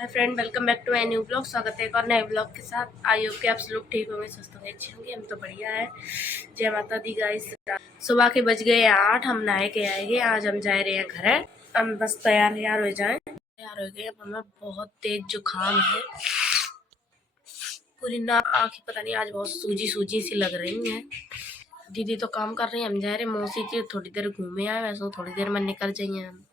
Hi friend, welcome back to my new blog. स्वागत है एक और नए ब्लॉग के साथ। आई होप कि आप सब लोग ठीक होंगे, स्वस्थ होंगे, अच्छे होंगे। हम तो बढ़िया है। जय माता दी गाइस। सुबह के बज गए 8। हम नहाए के आएंगे। आज हम जा रहे हैं घर। हम बस तैयार हो जाए। तैयार हो गए। अब हमें बहुत तेज जुकाम है। पूरी ना आँखें पता नहीं आज बहुत सूजी सी लग रही है। दीदी तो काम कर रही है, हम जा रहे। मौसी थी थोड़ी देर घूमे आए, वैसे थोड़ी देर में निकल जाइए। हम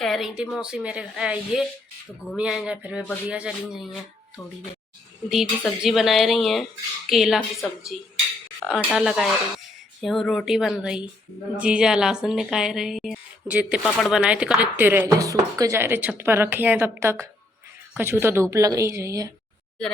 कह रही थी मौसी मेरे घर आइए तो घूम आएंगे। फिर मैं बगिया चली गई है थोड़ी देर। दीदी सब्जी बना रही हैं, केला की सब्जी। आटा लगा रही है, रोटी बन रही। जीजा लहसुन निकाल रही है। जितने पापड़ बनाए थे कल इतने रह गए, सूख के जाए रहे। छत पर रखे हैं तब तक। कछू तो धूप लग ही चाहिए।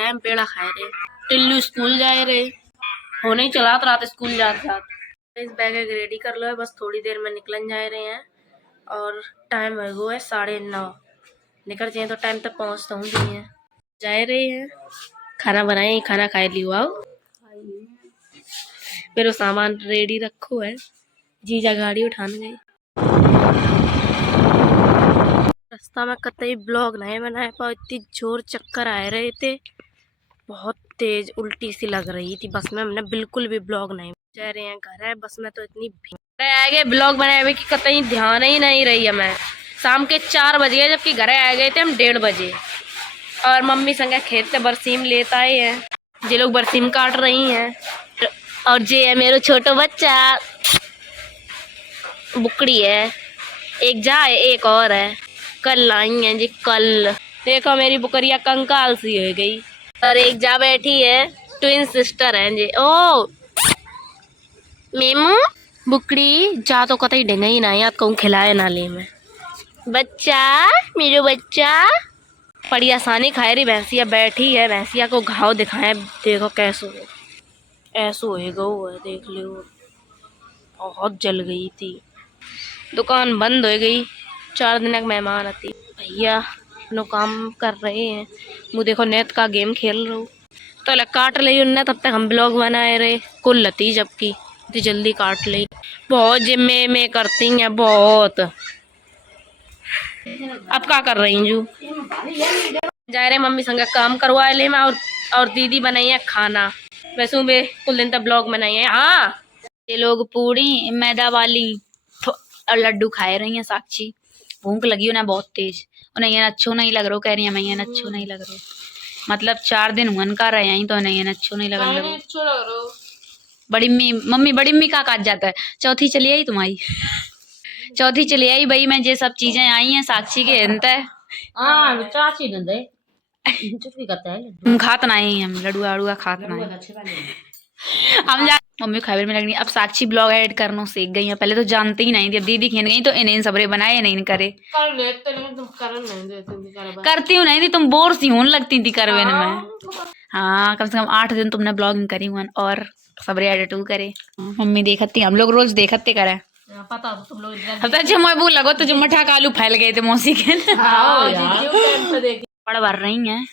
हम पेड़ा खाए रहे। टिल्लू स्कूल जाए रहे। हो नहीं चला तो रात स्कूल जाते। इस बैग रेडी कर लो है, बस थोड़ी देर में निकलन जा रहे हैं। और टाइम है वो है 9:30। निकल जाए तो टाइम तक पहुँचता हूँ भी है। जा रहे हैं। खाना बनाए, खाना खाए लियो आओ। मेरा सामान रेडी रखो है। जीजा गाड़ी उठाने गई। रास्ता में कतई ब्लॉग नहीं बनाए पाओ, इतनी जोर चक्कर आ रहे थे। बहुत तेज उल्टी सी लग रही थी बस में। हमने बिल्कुल भी ब्लॉग नहीं। जा रहे हैं घर है। बस में तो इतनी भीड़ आगे ब्लॉग बनाए हुए कि कतई ध्यान ही नहीं रही है। मैं शाम के 4 बज गए, जबकि घर आ गए थे हम 1:30 बजे। और मम्मी संगे खेत से बरसीम लेता ही है। जे लोग बरसीम काट रही हैं। और जे है मेरा छोटा बच्चा, बुकड़ी है। एक जा है, एक और है। कल लाई है जी, कल। देखो मेरी बुकरिया कंकाल सी हो गई। और एक जा बैठी है, ट्विन सिस्टर है जी। ओ मेमू बुकड़ी जा तो कतई ढेंगा ही ना याद कहूँ खिलाए ना ले में। बच्चा, मेरा बच्चा बड़ी आसानी खाए रही। भैंसिया बैठी है, भैंसिया को घाव दिखाए। देखो कैसो ऐसो है गो है, देख लो। बहुत जल गई थी। दुकान बंद हो गई। 4 दिन का मेहमान आती। भैया नो काम कर रहे हैं। मुँह देखो नेट का गेम खेल रहा हूँ। तो अलग काट ली उनने, तब तक हम ब्लॉग बनाए रहे। कुल लती जबकि इतनी जल्दी काट ली। बहुत जिम्मे में करती हैं बहुत। अब क्या कर रही जू जा रहे मम्मी संग काम करवा ले मैं। और दीदी बनाई है खाना। वैसे मैं कुल दिन तक ब्लॉग बनाई है। हाँ ये लोग पूरी मैदा वाली और लड्डू खाए रही हैं। साक्षी भूख लगी उन्हें बहुत तेज। उन्हें ये अच्छो नहीं लग रहा, कह रही है मैं ये अच्छो नहीं लग रहा। मतलब 4 दिन हुन कर रहे हैं तो उन्हें ये अच्छो नहीं लग रहा। बड़ी मम्मी बड़ी मम्मी का काट जाता है। चौथी चली आई तुम्हारी। चौथी चली आई भाई। मैं ये सब चीजें आई हैं साक्षी के अंत है। हम खात नहीं, हम लड्डू आड़ुआ खात नहीं। हम जा मम्मी खबर में लगनी। अब साक्षी ब्लॉग एड करना सीख गई है, पहले तो जानती ही नहीं थी। अब दीदी खेल गई तो इन्हें सबरे बनाए नहीं करे। करती हूँ नहीं थी, तुम बोर सी होने लगती थी करवे में। हाँ कम से कम 8 दिन तुमने ब्लॉगिंग करी हुआ और सबरे एडिट करे। मम्मी देखती, हम लोग रोज देखते करे। पता तो तुम लोग अब लगो तो मठा कालू फैल गए थे मौसी के। बड़ भर रही है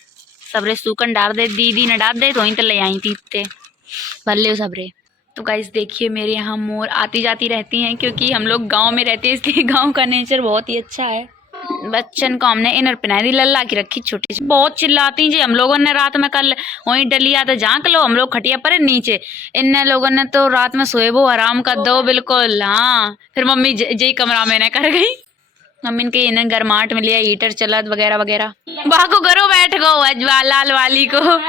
सबरे सूकन डाल दे। दीदी ने डाल दे तो वहीं तो ले आई थी इतने भले सबरे। तो गाइस देखिए मेरे यहाँ मोर आती जाती रहती हैं, क्योंकि हम लोग गांव में रहते हैं इसलिए गांव का नेचर बहुत ही अच्छा है। बच्चन को हमने इनर पहनाई दी, लल्ला की रखी छोटी सी। बहुत चिल्लाती जी। हम लोगों ने रात में कल वहीं डलिया तो झाँक लो, हम लोग खटिया पर नीचे। इन लोगों ने तो रात में सोए वो आराम कर दो बिल्कुल। हाँ फिर मम्मी जय कमरा में न कर गई। मम्मी के इन्हें गरमाहट में लिया, हीटर चला वगैरह वगैरह। बाको घरों बैठ गो लाल वाली को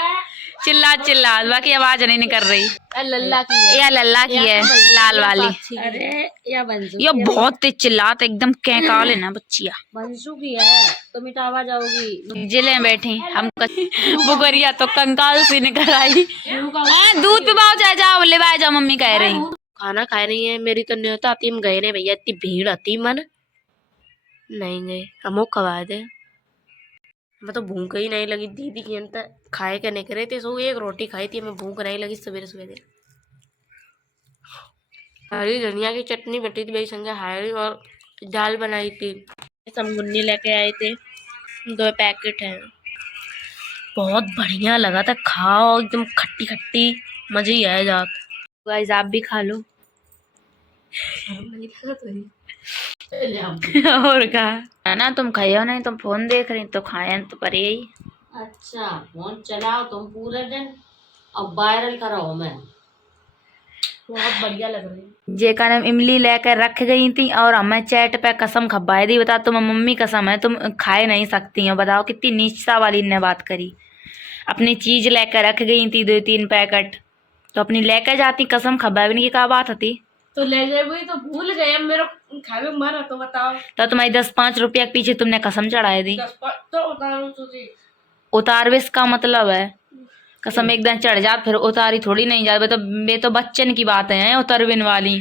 चिल्ला बाकी आवाज नहीं निकल रही। लल्ला की है। या लल्ला की है लाल वाली। अरे या बंसू ये बहुत तेज चिल्लात एकदम कैकाल है ना बच्चिया। बंसू की है तो मिटावा जाओगी। जिले बैठी हम बुगरिया तो कंकाल से निकल आई। दूध पिवाओ चाहे जाओ ले जाओ मम्मी कह रही। खाना खा रही है। मेरी तो न्योत आती, हम गए नहीं भैया। इतनी भीड़ आती मन नहीं गए। हम खवा दे। मैं तो भूख ही नहीं लगी। दीदी की अंत खाए के नहीं करे थे, सो एक रोटी खाई थी। हमें भूख नहीं लगी सवेरे सवेरे। हरी धनिया की चटनी बटी थी भाई संगे हरी, और दाल बनाई थी। सब मुन्नी लेके आए थे, 2 पैकेट है। बहुत बढ़िया लगा था। खाओ एकदम खट्टी खट्टी, मजे ही आए जात। गाइस आप भी खा लो। और का है ना, तुम खाइयो नहीं, तुम फोन देख रही तो खाए तो पर यही। अच्छा फोन चलाओ तुम पूरे दिन और वायरल करो मैं, बहुत बढ़िया लग रही है। जे का नाम इमली लेकर रख गई थी और हमें चैट पे कसम खब्बाई दी। बता, तुम मम्मी कसम है, तुम खाए नहीं सकती हो। बताओ कितनी नीचता वाली ने बात करी। अपनी चीज लेकर रख गई थी 2-3 पैकेट, तो अपनी लेकर जाती, कसम खब्बाई की क्या बात होती। तो ले जाए वही तो भूल गए, अब मेरा खावे मरा तो बताओ। तो तुम्हारी 10-5 रुपया के पीछे तुमने कसम चढ़ाई दी। 10 तो उतारो तुझे। उतारविस का मतलब है कसम एक दिन चढ़ जा फिर उतारी थोड़ी नहीं जा। बे तो बच्चन की बात है उतरविन वाली।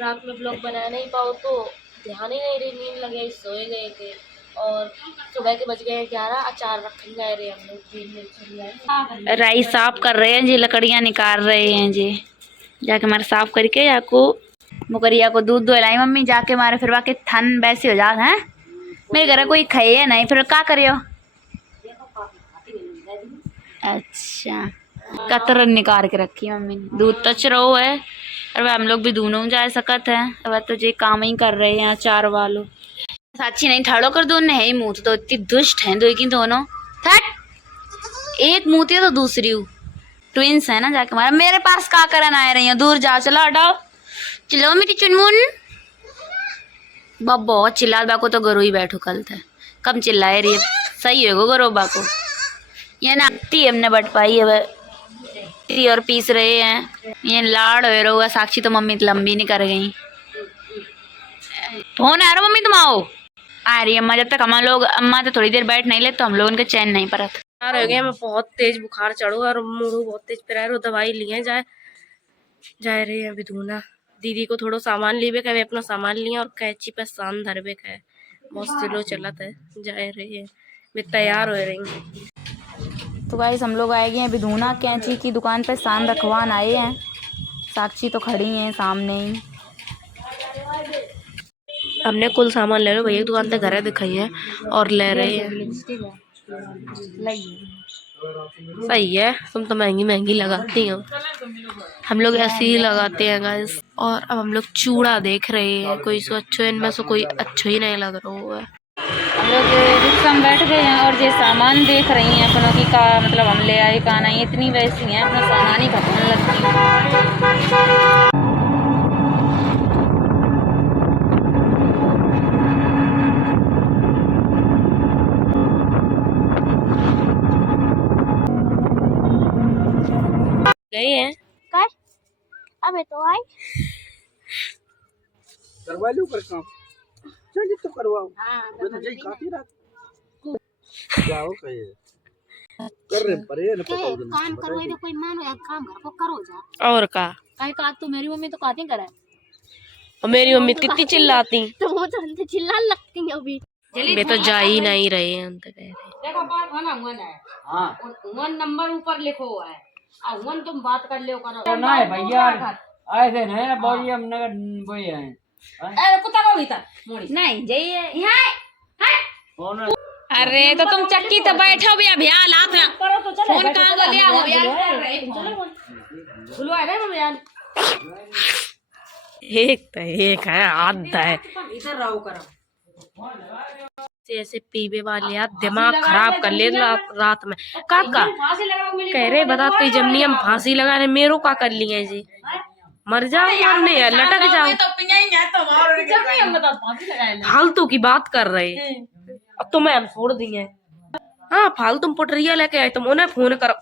रात में ब्लॉग बना नहीं पाओ तो ध्यान ही नहीं रही, नींद लगे सोए गए थे और सुबह के बज गए 11। अचार रखने गए रहे हम लोग। राई साफ कर रहे हैं जी, लकड़ियां निकाल रहे हैं जी। जाके हमारे साफ करके याको मुकरिया को दूध दुलाई मम्मी जाके मारे, फिर वाके थन वैसे हो जात है। मेरे घर कोई खाए है नहीं, फिर क्या करियो। अच्छा कतर निकाल के रखी मम्मी ने, दूध तच रहो है। और वह हम लोग भी दोनों जा सकत है, वह तो जे काम ही कर रहे हैं चार वालों। साची नहीं ठाड़ो कर दो नहीं मुँह तो इतनी दुष्ट है दो की दोनों। थट एक मुँह तो दूसरी ट्विंस है ना। जाके मारा मेरे पास का करन आए रही है, दूर जाओ, चलो हटाओ, चलो मेरी चुनमुन। बाप बहुत चिल्ला बाको तो गरो ही बैठो कल थे, कम चिल्लाए रही है, सही है गरो बाको। ये नाती हमने बट पाई है वह और पीस रहे हैं। ये लाड़ हो रहा साक्षी तो मम्मी लंबी नहीं कर गई। फोन आ रहा मम्मी तुम आओ। आ रही अम्मा, जब तक हम लोग अम्मा तो थोड़ी देर बैठ नहीं ले तो हम लोग उनके चैन नहीं परत। हो गया, मैं बहुत तेज बुखार चढ़ू और मुँह बहुत तेज पिरा रो, दवाई लिए जा रहे हैं अभी धूना। दीदी को थोड़ो सामान लीबे का, अपना सामान लिया और कैची पे शान धरबे का है, बहुत स्लो चलत है। जा रहे हैं, मैं तैयार हो रही हूँ। तो गाइस हम लोग आए गए हैं अभी धूना कैंची की दुकान पे, शान रखवान आए हैं। साक्षी तो खड़ी हैं सामने ही। हमने कुल सामान ले लो भैया की दुकान पे घर दिखाई है और ले रहे हैं। सही है, तुम तो महंगी महंगी लगाती हो, हम लोग ऐसे ही लगाते हैं गाइस। और अब हम लोग चूड़ा देख रहे हैं, कोई सो अच्छो इनमें से कोई अच्छा ही नहीं लग रहा है। हम लोग रिक्शा में बैठ गए हैं और ये सामान देख रही हैं अपनों की का मतलब हम ले आए का नहीं, इतनी वैसी हैं अपना सामान ही खत्म लगती। गए हैं काय अबे तो आई करवा लो कर काम, चलिए तो करवाओ। मैं तो यही काफी रात जाओ कहिए कर रहे पर ये न पता उधर काम करो, ये कोई मानो या काम घर को करो जा। और का काय का तो मेरी मम्मी तो कहती करे, और मेरी मम्मी कितनी चिल्लाती, तो वो तो चिल्ला लगती है अभी। वे तो जा ही नहीं रहे हैं, हम तो कह रहे हैं। देखो बात है ना, वन है। हां वन नंबर ऊपर लिखो हुआ है और वन तुम बात कर लो करो ना है भैया, ऐसे नहीं है बोलिए हमने वही है। ए कुत्ता को भीतर मोड़ी नहीं जाइए यहाँ। कौन अरे तो तुम चक्की तो बैठो भी अभी हाथ में करो तो चले फोन कहाँ को ले आओ अभी कर रहे खुलवा है ना यार, एक तो एक है आधा है, इधर रहो करो। ऐसे पीबे वाले यार दिमाग खराब कर ले रात में। काका फांसी लगाओ मिली कह रहे बता तो जमनी हम फांसी लगा रहे, मेरो का कर लिए जी, मर जाओ मरने या लटक जाओ, तो पिया ही है तो और जल्दी हम बता फांसी लगाए फालतू की बात कर रहे। अब तुम्हें हम छोड़ दिए। हाँ फालतू तुम पुटरिया लेके आए, तुम उन्हें फोन करो,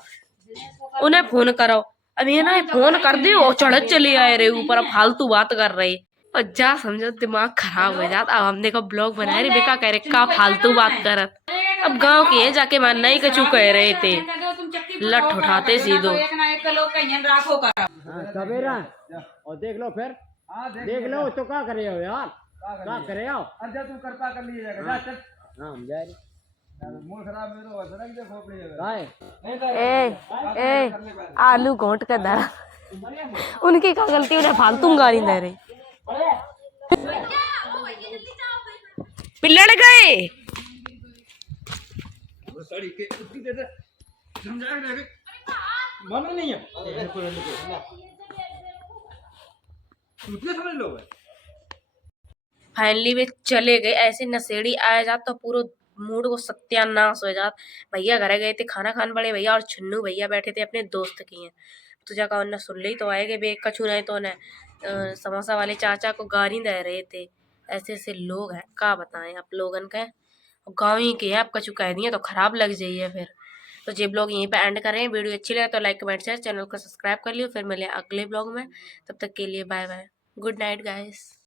उन्हें फोन करो। अब ये ना फोन कर दे और चढ़ चले आए रहे ऊपर, अब फालतू बात कर रहे और जा समझो दिमाग खराब हो जाता। अब हमने का ब्लॉग बनाए रे बेका कह रहे का फालतू बात करत। अब गांव के हैं जाके मान नहीं कछु कह रहे थे, लठ उठाते सीधो। एक ना एक लोग कहीं राखो करो सवेरा और देख लो फिर, देख लो तो क्या करे हो यार, क्या करे हो। अच्छा तू करता कर लिए जाएगा जा चल। हां हम जा रहे मूड खराब मेरो हो सड़क दे खोपड़ी है काय ए आलू घोट के दरा, उनकी क्या गलती, उन्हें फालतू गाली दे रही। पिलड़ गए साड़ी के उतनी दे दे समझा दे मन नहीं है उतने समझ लो। फाइनली वे चले गए। ऐसे नशेड़ी आया जात तो पूरा मूड को सत्यानाश हो जात। भैया घर गए थे खाना खाने, बड़े भैया और छन्नू भैया बैठे थे अपने दोस्त की हैं। तो जाकर उन्हें सुन ली तो आएगे बे कछु नहीं तो उन्हें समोसा वाले चाचा को गाली दे रहे थे। ऐसे ऐसे लोग हैं, क्या बताएं आप लोगन के। गाँव ही के हैं, आप कछु कह दिए तो खराब लग जाइए फिर। तो ये ब्लॉग यहीं पे एंड कर रहे हैं। वीडियो अच्छी लगे तो लाइक कमेंट शेयर, चैनल को सब्सक्राइब कर लियो। फिर मिले अगले ब्लॉग में, तब तक के लिए bye bye, good night guys.